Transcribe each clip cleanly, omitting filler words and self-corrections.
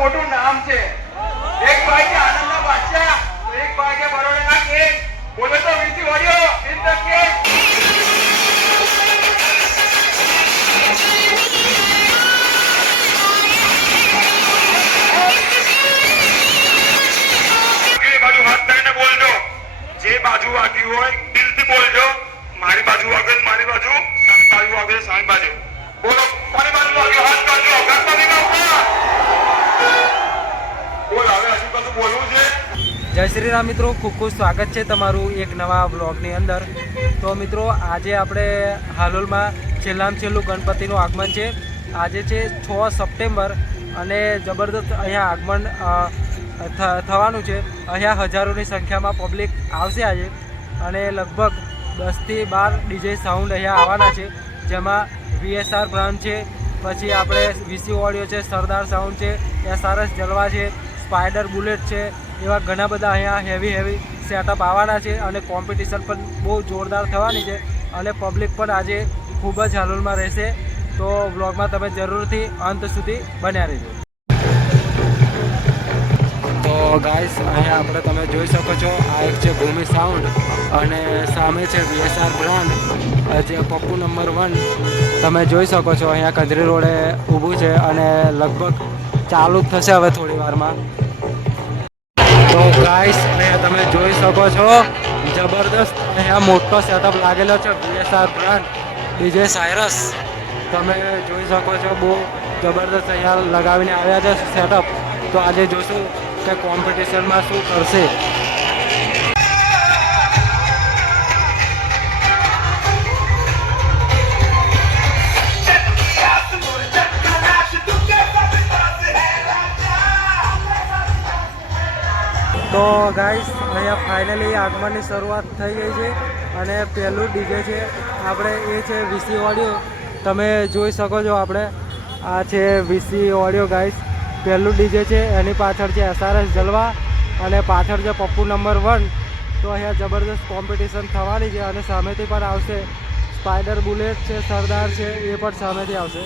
મોટું નામ છે. એક ભાઈ છે આનંદના બાદશાહ, તો એક ભાઈ છે બરોડાના કિંગ. બોલો તો VC audio in the king. બાજુ હાથ કરીને બોલજો. જે બાજુ વાગ્યું હોય દિલથી બોલજો. મારી બાજુ વાગે મારી બાજુ, સામે બાજુ વાગે સામે બાજુ. બોલો કોની બાજુ વાગ્યું હાથ કરજો. ગણપતિ બાપા બોલ. હવે હજુ કશું બોલવું છે? જય શ્રી રામ મિત્રો, ખૂબ ખૂબ સ્વાગત છે તમારું એક નવા બ્લોગની અંદર. તો મિત્રો આજે આપણે હાલોલમાં છેલ્લામાં છેલ્લું ગણપતિનું આગમન છે. આજે છે 6 સપ્ટેમ્બર અને જબરદસ્ત અહીંયા આગમન થવાનું છે. અહીંયા હજારોની સંખ્યામાં પબ્લિક આવશે આજે અને લગભગ 10 થી 12 ડીજે સાઉન્ડ અહીંયા આવવાના છે. જેમાં VSR બ્રાન્ડ છે, પછી આપણે વીસી ઓડિયો છે, સરદાર સાઉન્ડ છે, SRS જલવા છે, સ્પાઈડર બુલેટ છે, એવા ઘણા બધા અહીંયા હેવી સેટઅપ આવવાના છે અને કોમ્પિટિશન પણ બહુ જોરદાર થવાની છે અને પબ્લિક પણ આજે ખૂબ જ હાલોલમાં રહેશે. તો વ્લોગમાં તમે જરૂરથી અંત સુધી બન્યા રહેજો. તો ગાઈસ અહીંયા આપણે તમે જોઈ શકો છો, આ એક છે ભૂમિ સાઉન્ડ અને સામે છે VSR બ્રાન્ડ, જે પપ્પુ નંબર 1 તમે જોઈ શકો છો. અહીંયા કંદરી રોડે ઊભું છે અને લગભગ ચાલુ જ થશે હવે થોડી વારમાં. તો ગાઈસ અહીંયા તમે જોઈ શકો છો, જબરદસ્ત અહીંયા મોટો સેટઅપ લાગેલો છે. VSR બ્રાન્ડ ડીજે સાયરસ તમે જોઈ શકો છો, બહુ જબરદસ્ત અહીંયા લગાવીને આવ્યા છે સેટઅપ. તો આજે જોશું કે કોમ્પિટિશનમાં શું કરશે. તો ગાઈસ અહીંયા ફાઇનલી આગમનની શરૂઆત થઈ ગઈ છે અને પહેલું ડીજે છે આપણે એ છે વીસી ઓડિયો. તમે જોઈ શકો છો, આપણે આ છે વીસી ઓડિયો ગાઈસ. પહેલું ડીજે છે, એની પાછળ છે SRS જલવા અને પાછળ છે પપ્પુ નંબર 1. તો અહીંયા જબરદસ્ત કોમ્પિટિશન થવાની છે અને સામેથી પણ આવશે સ્પાઈડર બુલેટ છે, સરદાર છે, એ પણ સામેથી આવશે.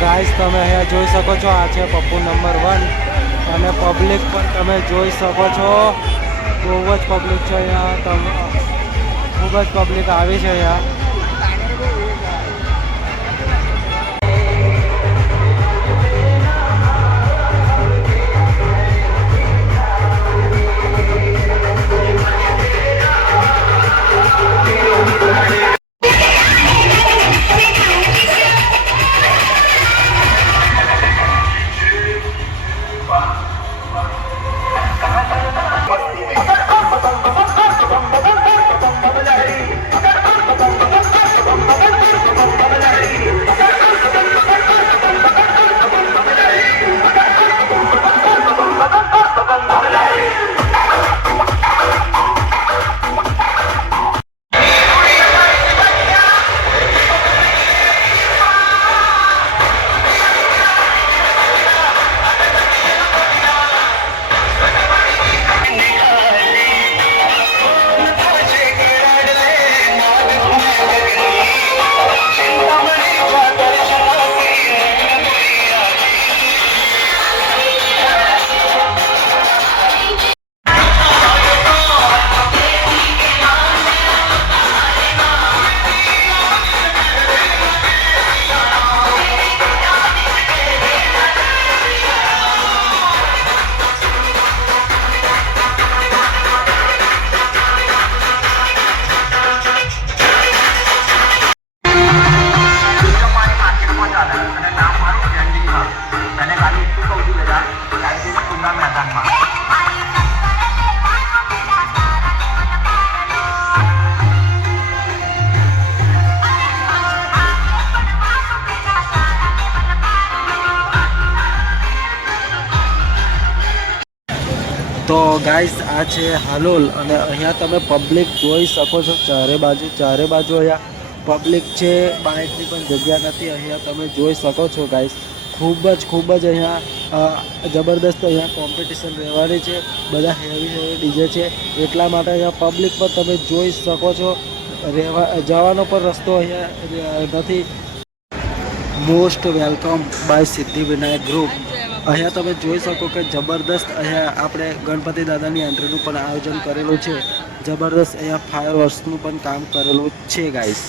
ગાઈસ તમે અહીંયા જોઈ શકો છો, આ છે પપ્પુ નંબર 1 અને પબ્લિક પણ તમે જોઈ શકો છો, બહુ જ પબ્લિક છે અહીંયા. ખૂબ જ પબ્લિક આવી છે અહીંયા. તો ગાઈસ આ છે હાલોલ અને અહીંયા તમે પબ્લિક જોઈ શકો છો ચારે બાજુ અહીંયા પબ્લિક છે, બાઇકની પણ જગ્યા નથી. અહીંયા તમે જોઈ શકો છો ગાઈસ, ખૂબ જ અહીંયા જબરદસ્ત અહીંયા કોમ્પિટિશન રહેવાની છે. બધા હેવી ડીજે છે, એટલા માટે અહીંયા પબ્લિક પર તમે જોઈ શકો છો. જવાનો પણ રસ્તો અહીંયા નથી. Most welcome by Siddhivinayak group. અહીંયા તમે જોઈ શકો કે જબરદસ્ત અહીંયા આપણે ગણપતિ દાદાની એન્ટ્રીનું પણ આયોજન કરેલું છે. જબરદસ્ત અહીંયા ફાયર વર્ક્સનું પણ કામ કરેલું છે ગાઈસ.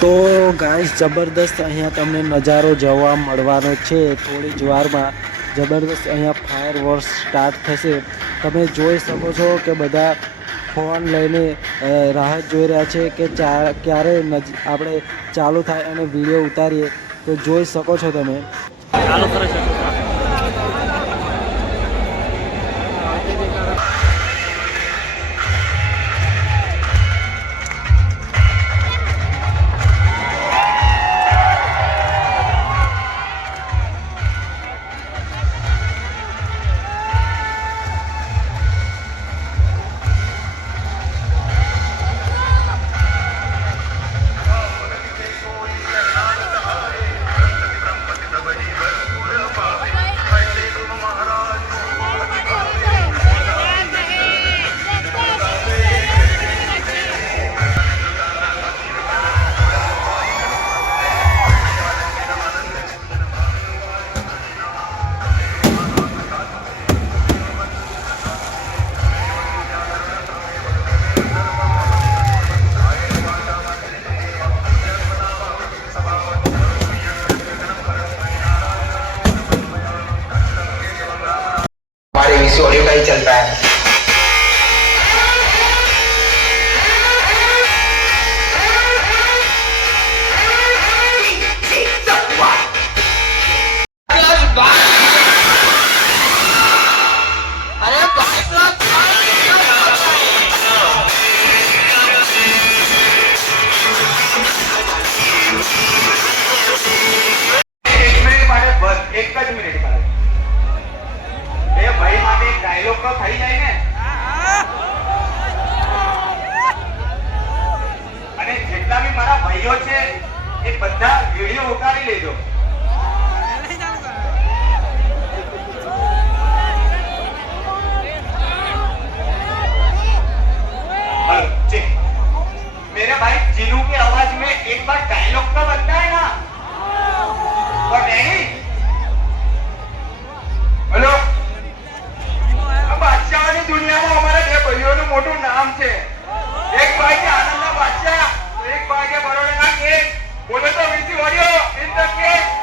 તો ગાઈસ જબરદસ્ત અહીંયા તમને નજારો જોવા મળવાનો છે. થોડી જ વારમાં જબરદસ્ત અહીંયા ફાયર વર્ક્સ સ્ટાર્ટ થશે. તમે જોઈ શકો છો કે બધા ફોન લઈને રાહ જોઈ રહ્યા છે કે ક્યારે આપણે ચાલુ થાય અને વિડીયો ઉતારીએ. તો જોઈ શકો છો તમે. ચાલુ કરી શકો. ऑडियो का ही चलता है. एक मिनट भाई माटे डायलॉग तो થઈ જાય ને. અને જેટલા બી મારા ભાઈઓ છે એ બધા વિડિયો ઉતારી લેજો. मेरे भाई जिनू के आवाज में एक बार डायलॉग तो बनता है ना. और नहीं हेलो बादशाह दुनिया में हमारे બે ભાઈઓનું મોટું નામ છે. એક ભાઈ છે આનંદના બાદશાહ, એક ભાઈ છે બરોડાના કેક. બોલો તો VC audio in the cake.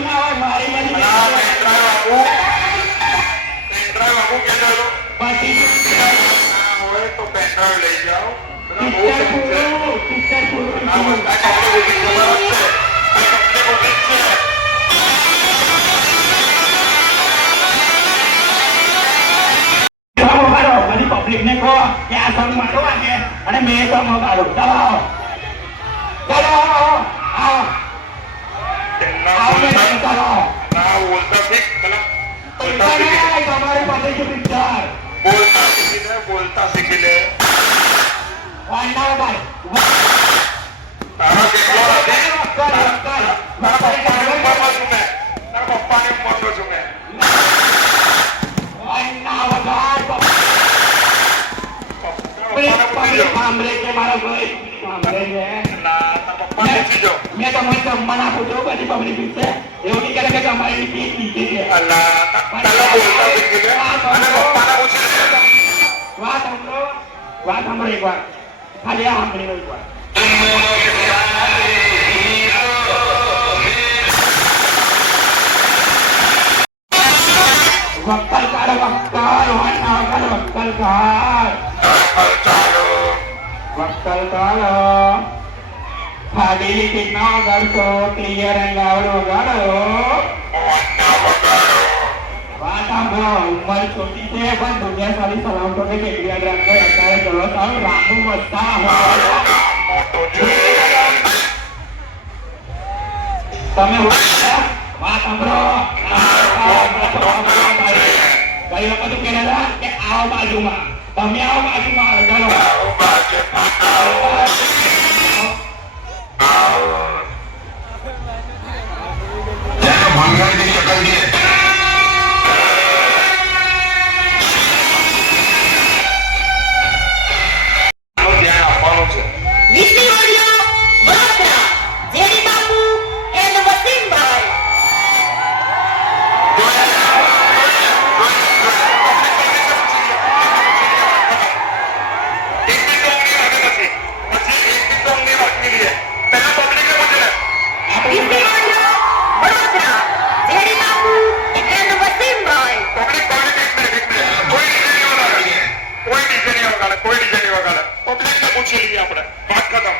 બાજુમાં આવો, મારી બાજુ અલા, પેન્ડ્રાઈવ આપું. પેન્ડ્રાઈવ આપું કે ચાલો? પછી ના હોય તો પેન્ડ્રાઈવ લઈ જાઓ. બધા બહુ પિક્ચર છે. પૂરું, પિક્ચર પૂરું. આ બધા કંપની બધી ખબર જ છે. આ કંપની બધી જ છે. સમ વગાડો, બધી પબ્લિકને કહો કે આ સમ મારો વાગે અને મેં સમ વગાડું. ચાલો આવો. ચાલો આવો, આવો. તેમના આવો ને બોલતા- ચાલો. ના બોલતા શીખ. પેલા બોલતા પૈસા શીખી લે. નહીં, તમારી પાસે છે પિક્ચર. બોલતા શીખી લે. બોલતા શીખી લે. વાંડા વગાડ. તારા કેટલો હતી? વગાડ, વગાડ. તારા પપ્પાની ઉંમરનો છું મેં. તારા પપ્પાની ઉંમરનો છું મેં. વાંડા વગાડ. તારા પપ્પાને પૂછી જો. સાંભળે છે મારો ભાઈ, સાંભળે છે. ના, તારા પપ્પાને પૂછી જો. મેં તમને જમવા આપું છું, બધી પબ્લિક છે એવું નહીં કરે કે તમારી ફીસ નીચે છે. અલા, તારા બોલતા શીખી લે. અને પપ્પાને પૂછી લે. વાત સાંભળો, વાત સાંભળો એક વાર. ખાલી આ સાંભળી લો એક વાર. વક્કલ કાઢો, વક્કલ, વાંડા વગાડો, વક્કલ કાઢ. ચાલો. વક્કલ કાઢો. ખાલી ટિકિટ ના વગાડશો, ક્લિયર એન્ડ લાઉડ વગાડો. વાંચા વગાડો. વાત સાંભળો, ઉંમર છોટી છે પણ દુનિયા સારી સલામતો કે કેટલી યાદ રાખો. અત્યારે ચલો સાવ રામુ વધતા હોય. મોટો છે. તમે વાત સાંભળો. ગઈ વખત હું કહેતા હતા કે આવો બાજુમાં, તમે આવો બાજુમાં. ચાલો આવો બાજુ. જેને ભંગારની શકલ છે. આનું ધ્યાન આપવાનું છે. Disney Audio, Barotra, Jerry Babu, and Wasimbai. એક બી સોંગ ની વાગે નથી. પછી એક બી સોંગ ની વાગની લીએ. પહેલા પબ્લિકને પૂછી લે. Disney Audio, Barotra, Jerry Babu, and Wasimbai. Public એક મિનિટ. કોઈ ડીજે નહીં વગાડે. કોઈ ડીજે નહીં વગાડે. કોઈ ડીજે નહીં વગાડે. પબ્લિકને પૂછી લઈએ આપણે. વાત ખતમ.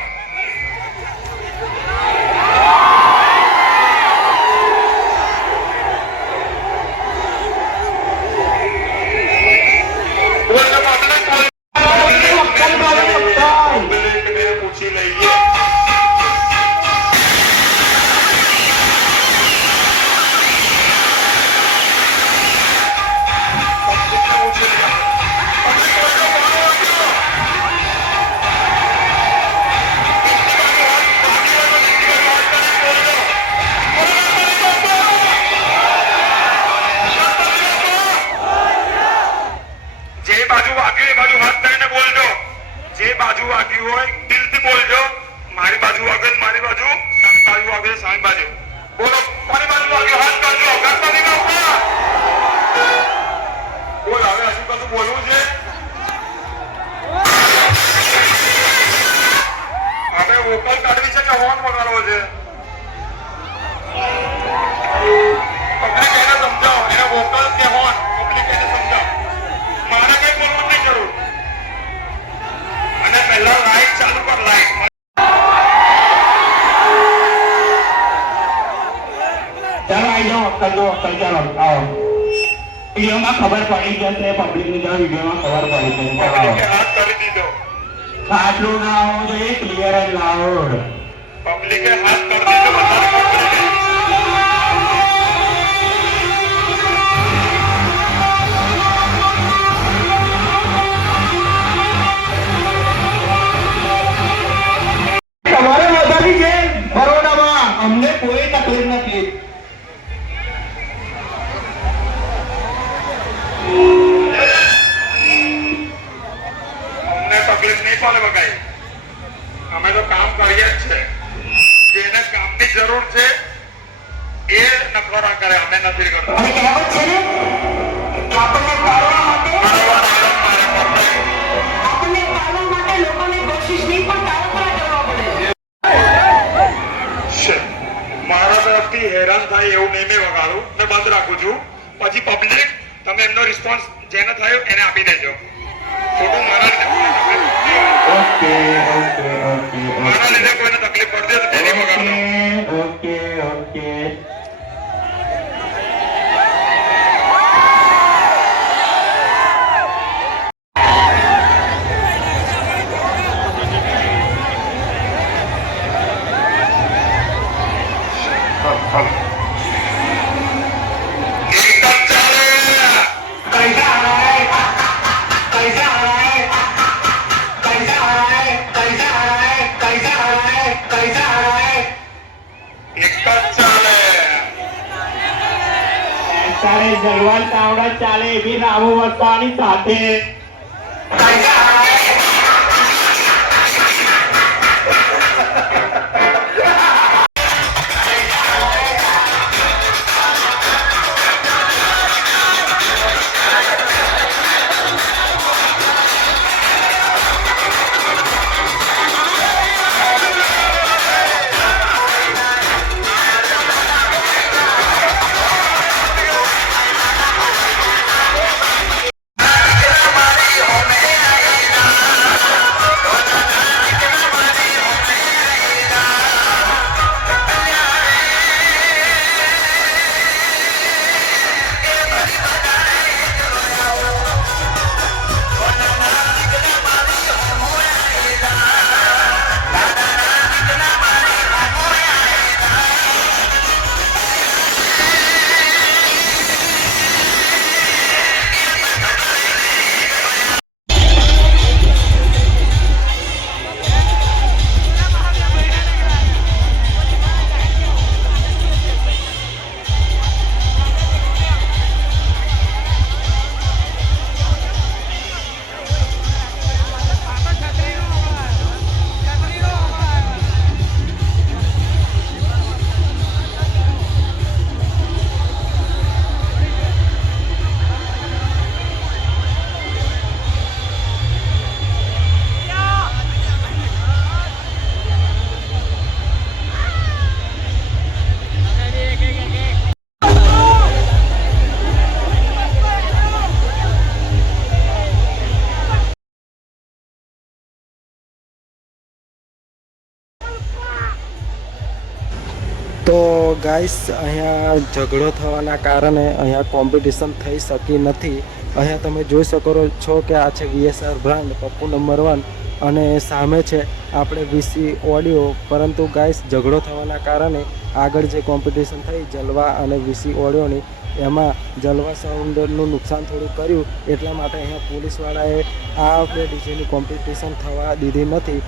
બોલજો પબ્લિક, પબ્લિકને પૂછી લઈએ. પબ્લિકને પૂછી લઈએ. પબ્લિક બોલજો, બોલો, બોલો. જે બાજુ વાગ્યું એ બાજુ હાથ કરીને બોલજો. જે બાજુ વાગ્યું હોય દિલથી બોલજો. મારી બાજુ વાગે તો મારી બાજુ, સામી બાજુ વાગે તો સામી બાજુ. બોલો, કોની બાજુ વાગ્યું હાથ કરજો. ગણપતિ બાપા. બોલ, હવે હજુ કશું બોલવું છે? હવે વોકલ કાઢવી છે કે હોર્ન વગાડવો છે? પબ્લિક એને સમજાવો. એને વોકલ કે હોર્ન? પબ્લિક એને સમજાવો. મારે કઈ બોલવું નહીં જરૂર. અને પહેલા લાઈટ ચાલુ કર, લાઈટ. ચાલો આવી જાઓ, વક્કલ જો વક્કલ. ચાલો આવો. વિડીયોમાં ખબર પડી જશે, પબ્લિકની જો વિડીયોમાં ખબર પડી જશે. ચાલો આવો. પબ્લિકે હાથ કરી દીધો. આટલું ના હોવું જોઈએ, ક્લિયર એન્ડ લાઉડ. પબ્લિકે હાથ કરી દીધો. બધાને ખબર પડી ગઈ. તમારે વધારી છે બરોડામાં, અમને કોઈ તકલીફ નથી. અમને તકલીફ નહીં પડે બકાઈ. અમે તો કામ કરીએ જ છે. જેને કામની જરૂર છે એ નખરા કરે. અમે નથી કરતા. અને કહેવત છે ને કે આપણને પાડવા માટે બરાબર, બરાબર, બરાબર. આપણને પાડવા માટે લોકોને કોશિશ નહીં પણ કાળો કરવા કરવા પડે. છે. મારા તરફથી કોઈ હેરાન થાય એવું નહીં મેં વગાડું મેં બંધ રાખું છું પછી પબ્લિક તમે એમનો રિસ્પોન્સ જેને થયો એને આપી દેજો ખોટું મારા ઓકે ઓકે ઓકે મારા લીધે કોઈને તકલીફ પડતી હોય તો તેને વગાડજો ઓકે ઓકે એકદમ ચાલે कैसा आ रहा है कैसा आ रहा है कैसा आ रहा है कैसा आ रहा है कैसा आ रहा है कैसा आ रहा है એકદમ ચાલે તારે જલવાન તાવડા ચાલે એવી રામુ વસ્તાની સાથે कैसा आ रहा है તો ગાઈસ અહીંયા ઝઘડો થવાના કારણે અહીંયા કોમ્પિટિશન થઈ શકી નથી. અહીંયા તમે જોઈ શકો છો કે આ છે VSR બ્રાન્ડ પપ્પુ નંબર 1 અને સામે છે આપણે VC ઓડિયો. પરંતુ ગાઈસ ઝઘડો થવાના કારણે આગળ જે કોમ્પિટિશન થઈ જલવા અને VC ઓડિયોની એમાં જલવા સાઉન્ડનું નુકસાન થોડું કર્યું એટલા માટે અહીંયા પોલીસવાળાએ આ બે ડીજેની કોમ્પિટિશન થવા દીધી નથી.